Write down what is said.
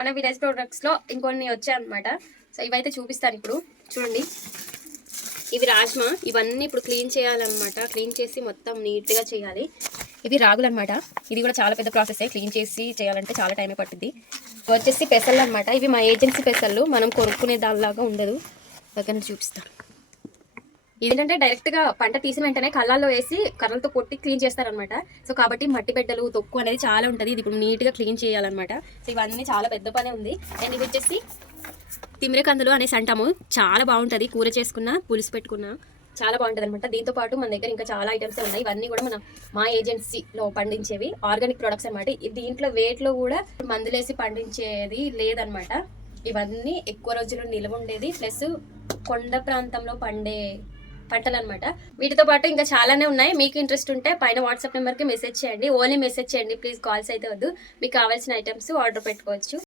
మన విలేజ్ ప్రొడక్ట్స్లో ఇంకొన్ని వచ్చాయన్నమాట. సో ఇవైతే చూపిస్తాను ఇప్పుడు. చూడండి, ఇవి రాజ్మా. ఇవన్నీ ఇప్పుడు క్లీన్ చేయాలన్నమాట. క్లీన్ చేసి మొత్తం నీట్గా చేయాలి. ఇవి రాగులు అనమాట. ఇది కూడా చాలా పెద్ద ప్రాసెస్. క్లీన్ చేసి చేయాలంటే చాలా టైమే పట్టుద్ది. వచ్చేసి పెసళ్ళు అనమాట. ఇవి మా ఏజెన్సీ పెసళ్ళు, మనం కొనుక్కునే దానిలాగా ఉండదు. దగ్గర నుంచి చూపిస్తాను. ఇదేంటంటే డైరెక్ట్గా పంట తీసిన వెంటనే కళ్ళల్లో వేసి కర్రలతో కొట్టి క్లీన్ చేస్తారనమాట. సో కాబట్టి మట్టి బిడ్డలు, తొక్కు అనేది చాలా ఉంటుంది. ఇది ఇప్పుడు నీట్గా క్లీన్ చేయాలన్నమాట. సో ఇవన్నీ చాలా పెద్ద పనే ఉంది. అండ్ ఇది వచ్చేసి తిమ్మిరకందులు అనేసి అంటాము. చాలా బాగుంటుంది. కూర చేసుకున్న, పులుసు పెట్టుకున్న చాలా బాగుంటుంది అనమాట. దీంతో పాటు మన దగ్గర ఇంకా చాలా ఐటమ్స్ ఉన్నాయి. ఇవన్నీ కూడా మా ఏజెన్సీలో పండించేవి ఆర్గానిక్ ప్రొడక్ట్స్ అనమాట. దీంట్లో వేట్లో కూడా మందులేసి పండించేది లేదనమాట. ఇవన్నీ ఎక్కువ రోజులు నిల్వ ఉండేది, ప్లస్ కొండ ప్రాంతంలో పండే పంటలు అనమాట. వీటితో పాటు ఇంకా చాలానే ఉన్నాయి. మీకు ఇంట్రెస్ట్ ఉంటే పైన వాట్సాప్ నెంబర్కి మెసేజ్ చేయండి. ఓన్లీ మెసేజ్ చేయండి ప్లీజ్, కాల్స్ అయితే వద్దు. మీకు కావాల్సిన ఐటమ్స్ ఆర్డర్ పెట్టుకోవచ్చు.